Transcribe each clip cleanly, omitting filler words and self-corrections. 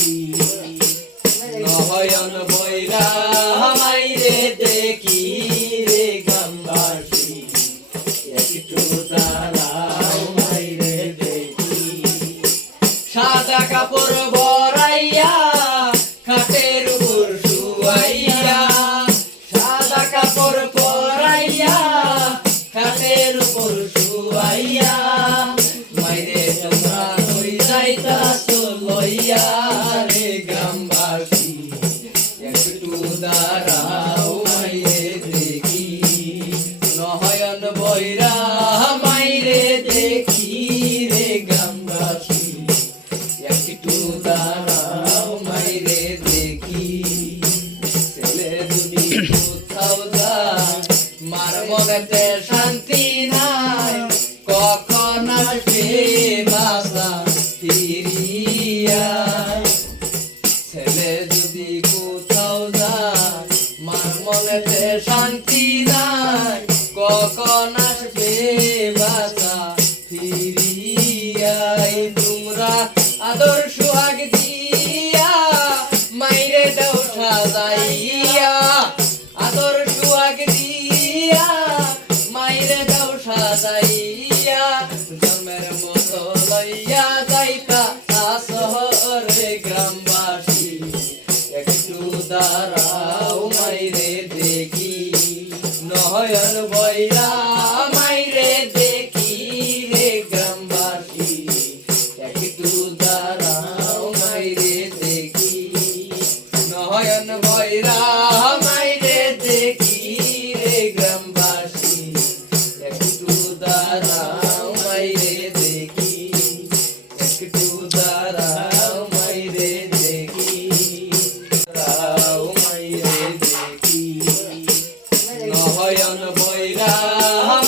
দেখি নয়ন বইরা মাইরে দেখি রে গ্রামবাসী একটু দাঁড়াও মাইরে দেখি সাদা কাপড় বড়াইয়া খাটের উপর শুয়াইয়া সাদা কাপড় পরাইয়া খাটের উপর শুয়াইয়া মাইরে তোমরা হই যাইতাছ লইয়া রে গ্রামবাসী একটু দাঁড়াও মাইরে দেখি নয়ন বইরা মাইরে দেখি রে গ্রামবাসী একটু দাঁড়াও মাইরে দেখি ছেলে যদি কোথাও যায় মার মনেতে শান্তি নাই কখন আসবে বাসা ফিরিয়া ছেলে যদি কোথাও যায় মার মনেতে শান্তি নাই কখন আসবে বাসা ফিরিয়া তোমরা আদর সুহাগ দিয়া মাইরে দাও সাজাইয়া আদর সুহাগ দিয়া মাইরে দাও সাজাইয়া জন্মের মতো লইয়া যাইতা শহরে গ্রামবাসী একটু দাঁড়াও মাইরে দেখি নয়ন বইরা মাইরে দেখি রে গ্রামবাসী একটু দাঁড়াও মাইরে দেখি নয়ন বইরা মাইরে দেখি রে গ্রামবাসী একটু দাঁড়াও মাইরে দেখি একটু দাঁড়াও মাইরে দেখি দাঁড়াও মাইরে দেখি নয়ন বইরা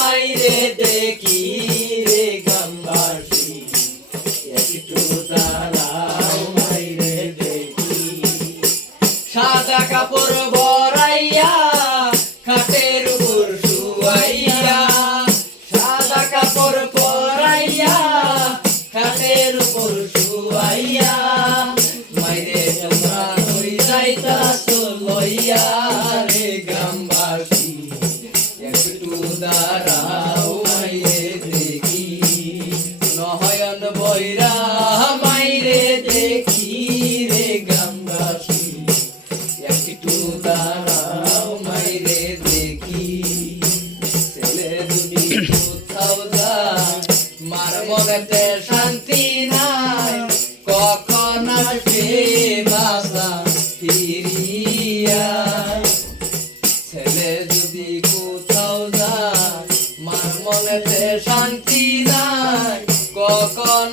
মাইরে দেখি রে গ্রামবাসী একটু দাঁড়াও মাইরে দেখি সাদা কাপড় বড়াইয়া খাটের উপর শুয়াইয়া সাদা কাপড় পরাইয়া খাটের উপর শুয়াইয়া মাইরে তোমরা হই যাইতাছ লইয়া রে গ্রামবাসী একটু দাঁড়াও মাইরে দেখি নয়ন বইরা মাইরে দেখি রে গ্রামবাসী একটু দাঁড়াও মাইরে দেখি ছেলে যদি কোথাও যায় মার মনেতে শান্তি নাই কখন আসবে বাসা ফিরিয়া ছেলে যদি কোথাও যায় মার মনেতে শান্তি নাই কখন